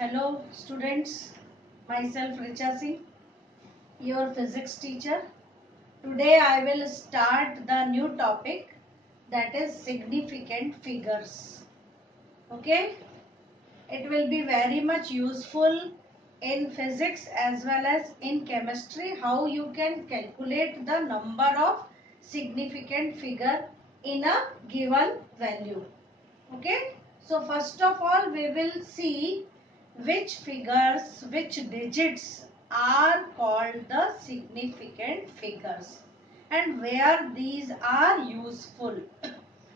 Hello students, myself Richa Singh, your physics teacher. Today I will start the new topic, that is significant figures. Okay, it will be very much useful in physics as well as in chemistry, how you can calculate the number of significant figure in a given value. Okay, so first of all we will see which figures, which digits are called the significant figures and where these are useful.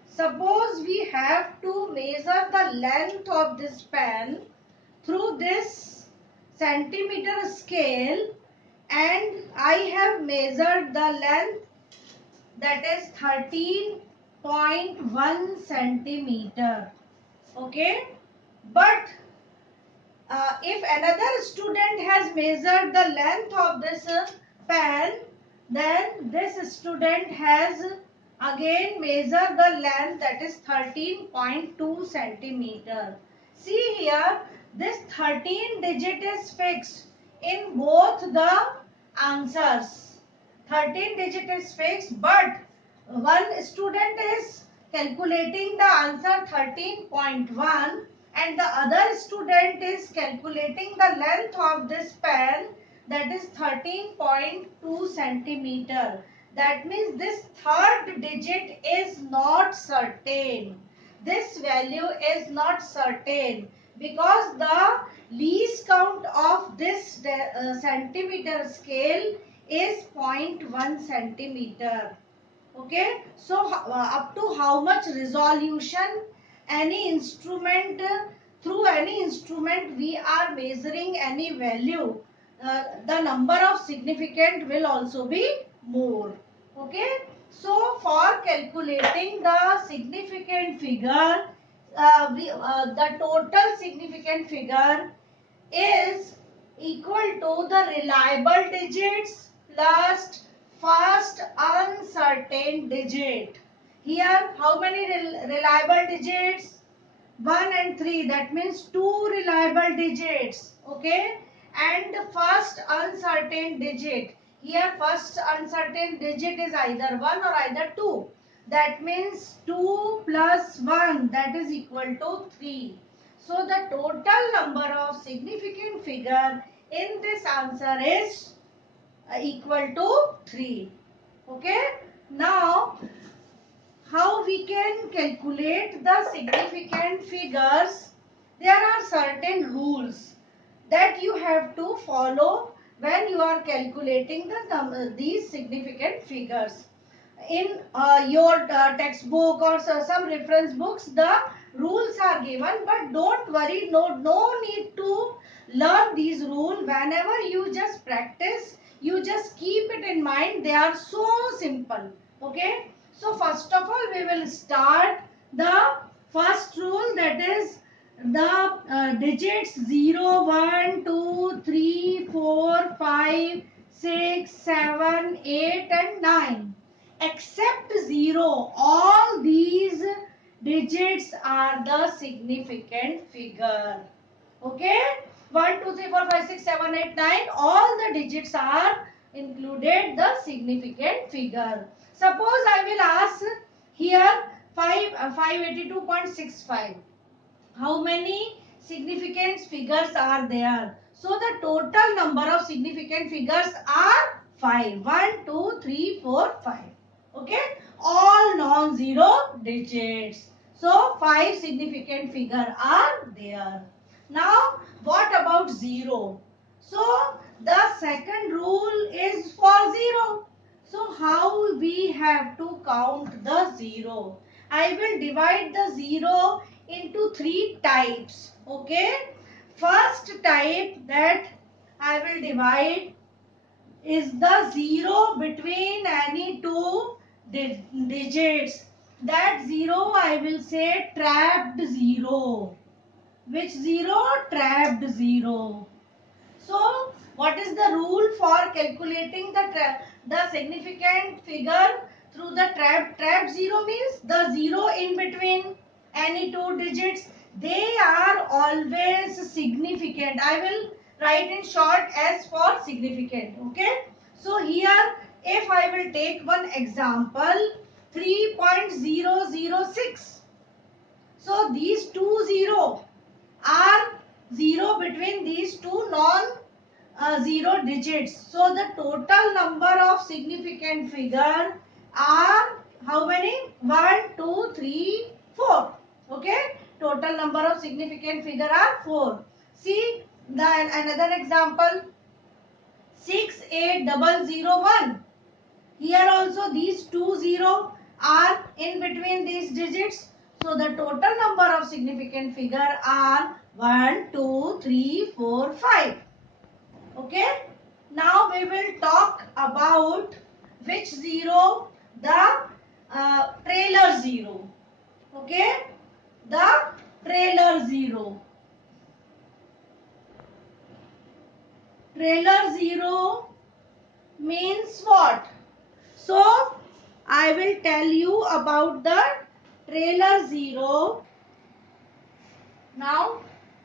Suppose we have to measure the length of this pen through this centimeter scale, and I have measured the length, that is 13.1 centimeter. Okay, but if another student has measured the length of this pen, then this student has again measured the length, that is 13.2 centimeter. See here, this 13 digit is fixed in both the answers. 13 digit is fixed, but one student is calculating the answer 13.1 and the other student is calculating the length of this pen, that is 13.2 centimeter. That means this third digit is not certain. This value is not certain because the least count of this centimeter scale is 0.1 centimeter. Okay, so up to how much resolution any instrument, through any instrument we are measuring any value, the number of significant will also be more. Okay, so for calculating the significant figure, the total significant figure is equal to the reliable digits plus first uncertain digit. Here how many reliable digits? 1 and 3, that means 2 reliable digits. Okay, and the first uncertain digit, here first uncertain digit is either 1 or either 2. That means 2 plus 1, that is equal to 3. So the total number of significant figure in this answer is equal to 3. Okay, now how we can calculate the significant figures? There are certain rules that you have to follow when you are calculating these significant figures. In your textbook or some reference books, the rules are given, but don't worry, no need to learn these rules. Whenever you just practice, you just keep it in mind. They are so simple. Okay, so first of all we will start the first rule, that is the digits 0, 1, 2, 3, 4, 5, 6, 7, 8 and 9. Except 0, all these digits are the significant figure. Okay, 1, 2, 3, 4, 5, 6, 7, 8, 9, all the digits are included the significant figure. Suppose I will ask here 582.65. How many significant figures are there? So the total number of significant figures are 5. 1, 2, 3, 4, 5. Okay, all non-zero digits. So 5 significant figures are there. Now what about 0? So the second rule is for 0. So how we have to count the 0? I will divide the 0 into 3 types. Okay, first type that I will divide is the 0 between any two digits. That 0 I will say trapped 0. Which 0? Trapped 0. So what is the rule for calculating the significant figure through the trapped 0? Means the 0 in between any two digits. they are always significant. I will write in short S for significant. Okay. So here if I will take one example 3.006. So these two zero are zero between these two non zero digits. So the total number of significant figure are how many? 1, 2, 3, 4. Okay. Total number of significant figure are 4. See another example 68001. Here also these two zero are in between these digits. So the total number of significant figure are 1, 2, 3, 4, 5. Okay. Now we will talk about which zero? The trailer zero. Okay. The trailer zero. Trailer zero means what? So I will tell you about the trailer zero. Now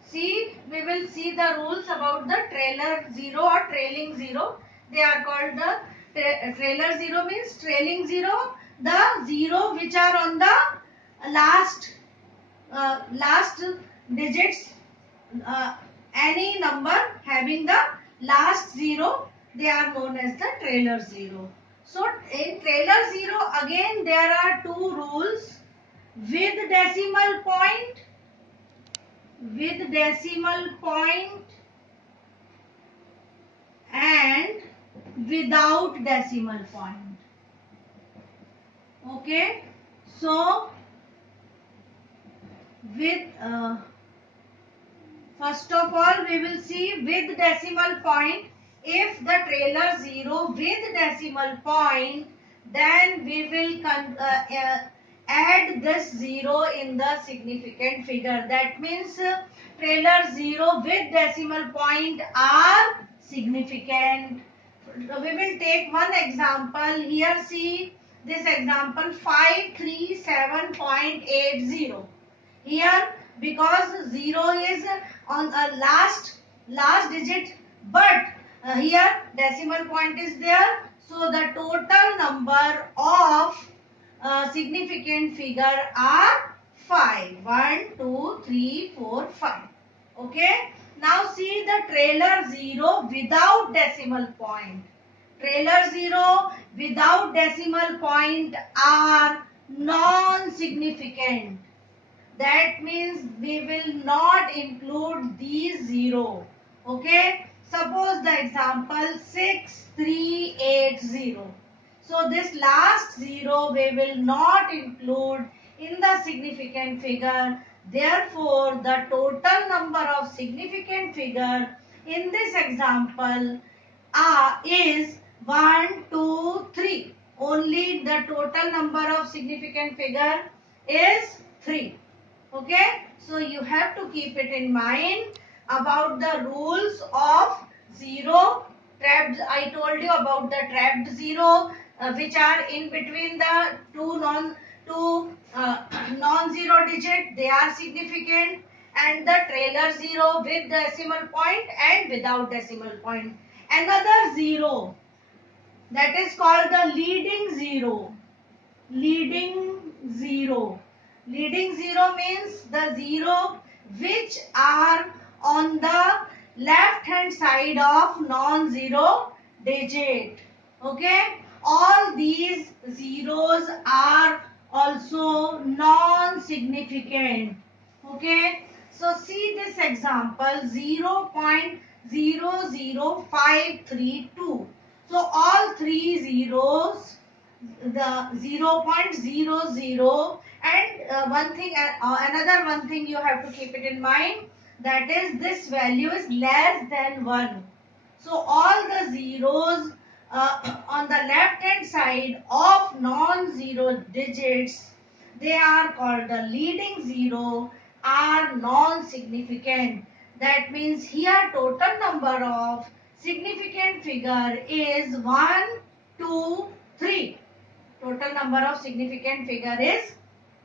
see, we will see the rules about the trailer zero or trailing zero. They are called the trailer zero means trailing zero, the zero which are on the last digits, any number having the last zero, they are known as the trailer zero. So in trailer zero again there are two rules: with decimal point and without decimal point. Okay. So with first of all we will see with decimal point. If the trailer zero with decimal point, then we will add this zero in the significant figure. That means trailer zero with decimal point are significant. We will take one example here. See this example 537.80. Here because zero is on a last digit, but here decimal point is there. So the total number of significant figure are 5. 1, 2, 3, 4, 5. Okay. Now see the trailer zero without decimal point. Trailer zero without decimal point are non-significant. That means we will not include these zero. Okay. Suppose the example 6380. So this last zero we will not include in the significant figure. Therefore, the total number of significant figure in this example is 1, 2, 3. Only the total number of significant figure is 3. Okay. So you have to keep it in mind about the rules of zero. Trapped, I told you about the trapped zero, which are in between the two non-zero digit. They are significant. And the trailer zero with decimal point and without decimal point. Another zero that is called the leading zero. Leading zero. Leading zero means the zero which are on the left hand side of non-zero digit. Okay. All these zeros are also non-significant. Okay. So see this example 0.00532. So all three zeros, the 0.00, and another one thing you have to keep it in mind, that is this value is less than 1. So all the zeros on the left hand side of non-zero digits, they are called the leading zero, are non-significant. That means here total number of significant figure is 1, 2, 3. Total number of significant figure is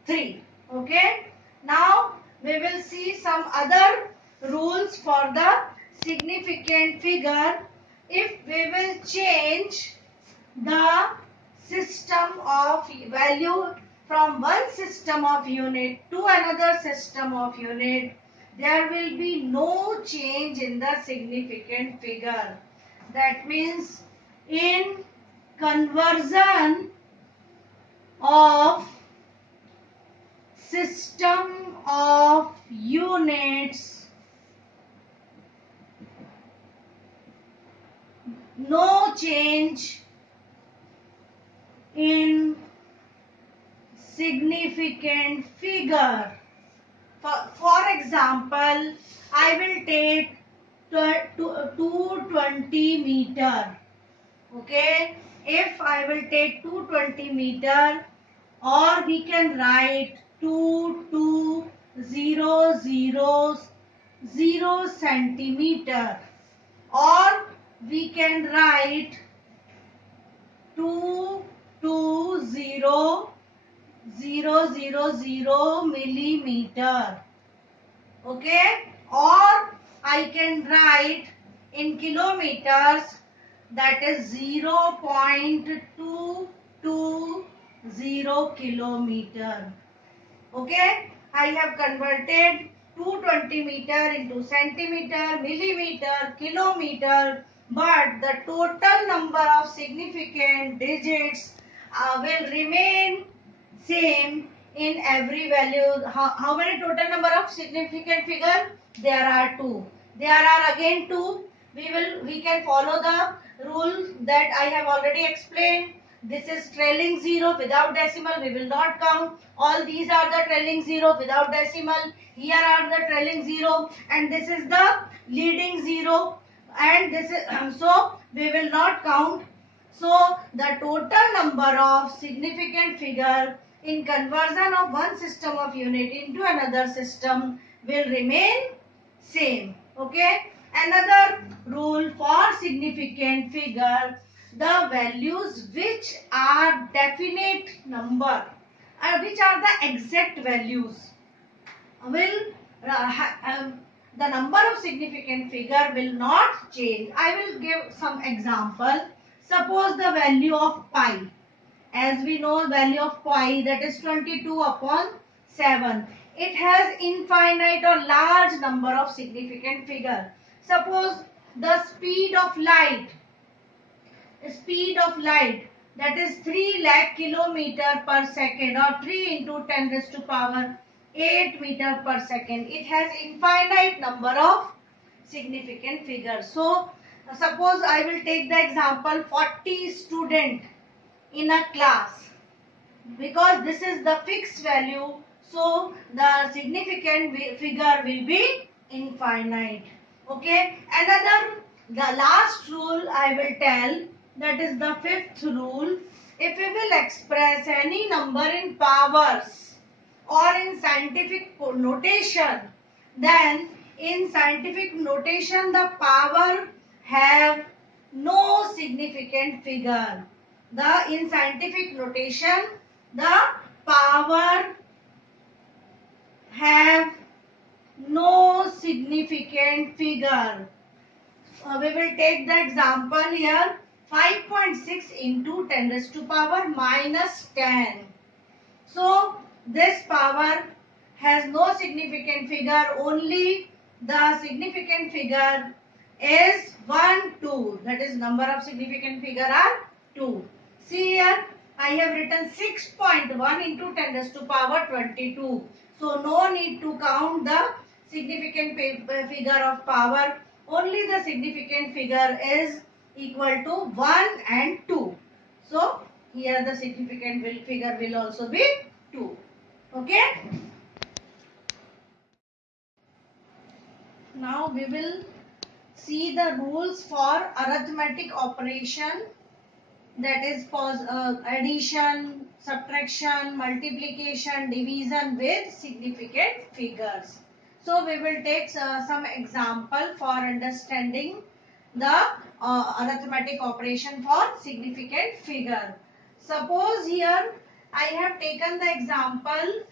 3. Okay. Now we will see some other rules for the significant figure. If we will change the system of value from one system of unit to another system of unit, there will be no change in the significant figure. That means in conversion of system of units, no change in significant figure. For example, I will take 220 meter. Okay, if I will take 220 meter, or we can write 2200 centimeter, or we can write 220,000 millimeter. Okay, or I can write in kilometers, that is 0.220 kilometer. Okay, I have converted 220 meter into centimeter, millimeter, kilometer, but the total number of significant digits will remain same in every value. How many total number of significant figure? There are two. There are again two. We can follow the rule that I have already explained. This is trailing zero without decimal. We will not count. All these are the trailing zero without decimal. Here are the trailing zero, and this is the leading zero, and this is so we will not count. So the total number of significant figure in conversion of one system of unit into another system will remain same. Okay. Another rule for significant figure: the values which are definite number, which are the exact values, will the number of significant figure will not change. I will give some example. Suppose the value of pi, as we know value of pi, that is 22/7. It has infinite or large number of significant figure. Suppose the speed of light, that is 3 lakh kilometer per second, or 3 into 10 raised to power 8 meter per second. It has infinite number of significant figures. So suppose I will take the example 40 student in a class, because this is the fixed value, so the significant figure will be infinite. Okay, the last rule I will tell, that is the fifth rule. If we will express any number in powers or in scientific notation, then in scientific notation the power have no significant figure. In scientific notation, the power have no significant figure. We will take the example here, 5.6 into 10 raised to power minus 10. So this power has no significant figure. Only the significant figure is 1, 2. That is, number of significant figure are 2. See here, I have written 6.1 into 10 raised to power 22. So no need to count the significant figure of power. Only the significant figure is equal to 1 and 2. So here the significant figure will also be 2. Okay. Now we will see the rules for arithmetic operation, that is addition, subtraction, multiplication, division with significant figures. So we will take some example for understanding the arithmetic operation for significant figure. Suppose here I have taken the example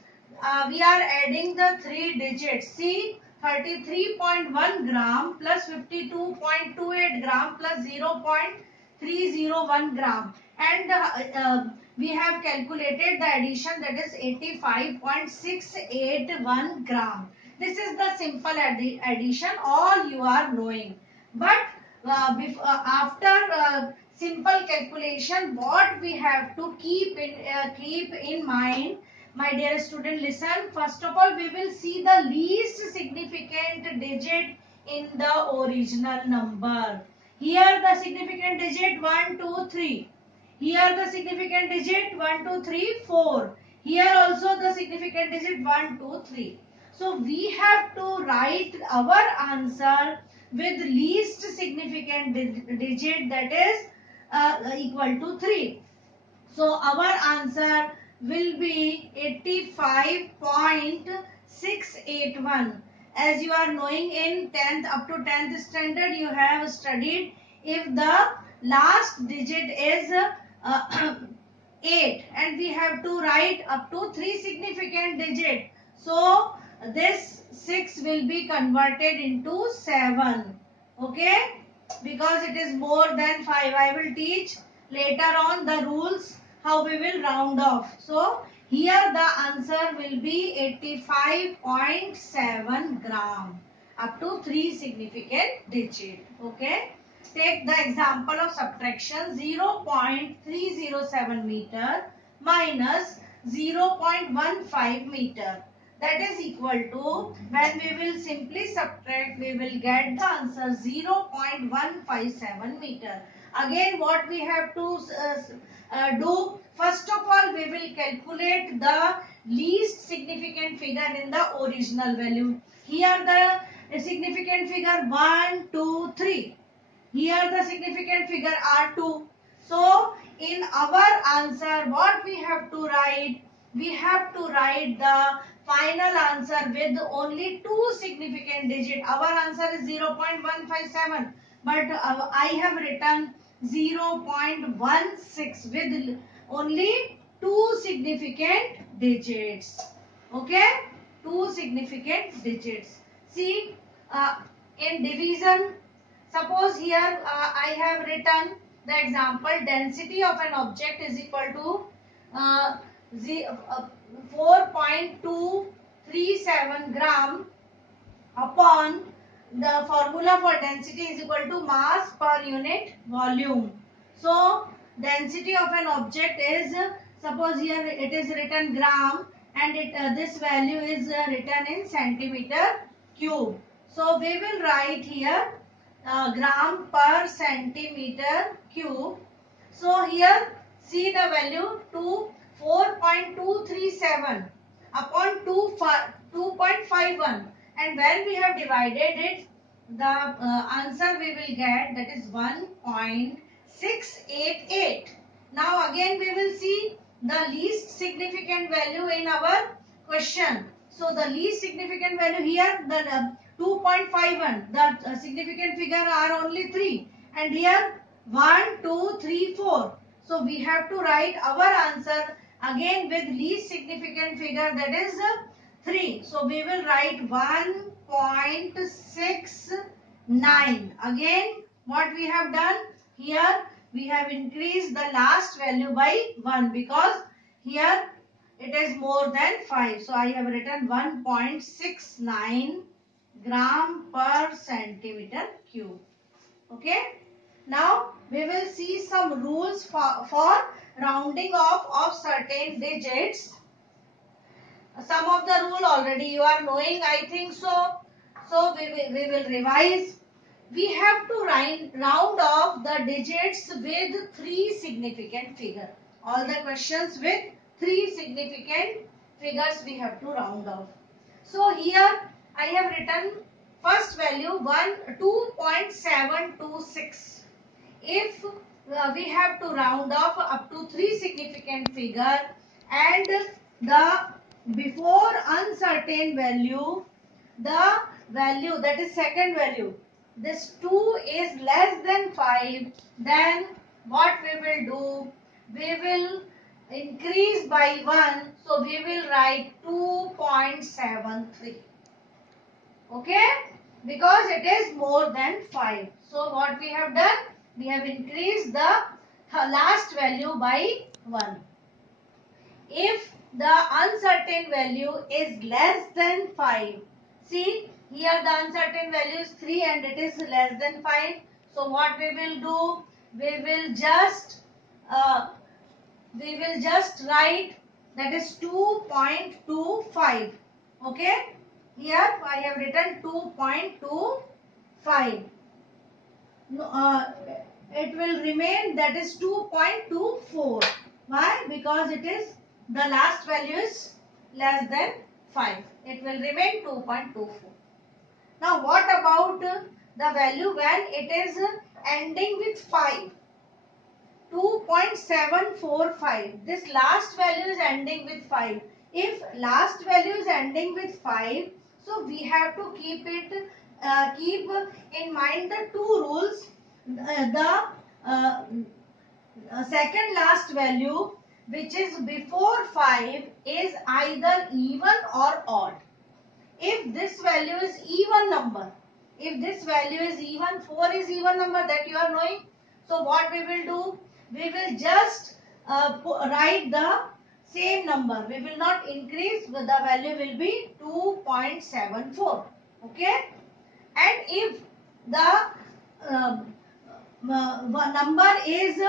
we are adding the 3 digits. See, 33.1 gram plus 52.28 gram plus 0.301 gram, and we have calculated the addition, that is 85.681 gram. This is the simple addition, all you are knowing. But after simple calculation, what we have to keep in mind, my dear student, listen. First of all, we will see the least significant digit in the original number. Here the significant digit 1, 2, 3. Here the significant digit 1, 2, 3, 4. Here also the significant digit 1, 2, 3. So we have to write our answer with least significant digit, that is equal to 3. So our answer will be 85.681. As you are knowing, in 10th up to 10th standard you have studied, if the last digit is 8 and we have to write up to 3 significant digit, so this 6 will be converted into 7. Okay, because it is more than 5. I will teach later on the rules how we will round off. So here the answer will be 85.7 gram up to 3 significant digit. Okay, take the example of subtraction. 0.307 meter minus 0.15 meter, that is equal to, when we will simply subtract, we will get the answer 0.157 meter. Again, what we have to do, first of all we will calculate the least significant figure in the original value. Here the significant figure 1, 2, 3. Here the significant figure are 2. So in our answer, what we have to write? We have to write the final answer with only 2 significant digit. Our answer is 0.157, but I have written 0.16 with only 2 significant digits. Okay, 2 significant digits. See, in division, suppose here I have written the example, density of an object is equal to 4.237 gram upon, the formula for density is equal to mass per unit volume. So density of an object is, suppose here it is written gram and this value is written in centimeter cube. So we will write here gram per centimeter cube. So here see the value, 4.237 upon 2.51, and when we have divided it, the answer we will get, that is 1.688. Now again we will see the least significant value in our question. So the least significant value here, the 2.51, the significant figure are only 3, and here 1, 2, 3, 4. So we have to write our answer again with least significant figure, that is 3. So we will write 1.69. Again, what we have done here, we have increased the last value by 1 because here it is more than 5. So I have written 1.69 gram per centimeter cube. Okay. Now we will see some rules for rounding off of certain digits. Some of the rule already you are knowing, I think so. So we will revise. We have to round off the digits with 3 significant figures. All the questions with 3 significant figures we have to round off. So here I have written first value 2.726. If we have to round off up to 3 significant figure and the before uncertain value, the value, that is second value, this 2 is less than 5, then what we will do? We will increase by 1, so we will write 2.73. Okay, because it is more than 5. So what we have done, we have increased the last value by 1. If the uncertain value is less than 5, see here the uncertain value is 3 and it is less than 5. So what we will do, we will just write that is 2.25. Okay, here I have written 2.25. No, it will remain that is 2.24. Why? Because it is the last value is less than 5. It will remain 2.24. Now what about the value when it is ending with 5? 2.745. This last value is ending with 5. If last value is ending with 5, so we have to keep in mind the two rules. The second last value, which is before 5, is either even or odd. If this value is even number, if this value is even, 4 is even number, that you are knowing. So what we will do, we will just write the same number. We will not increase, the value will be 2.74. Okay. And if the number is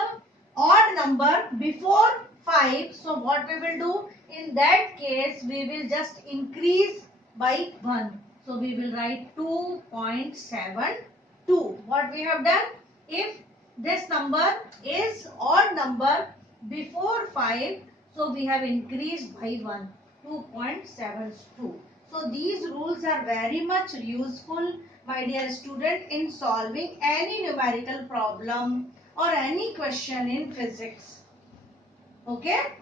odd number before 5, so what we will do, in that case we will just increase by 1. So we will write 2.72. What we have done, if this number is odd number before 5, so we have increased by 1, 2.72. So these rules are very much useful, my dear student, in solving any numerical problem or any question in physics. Okay.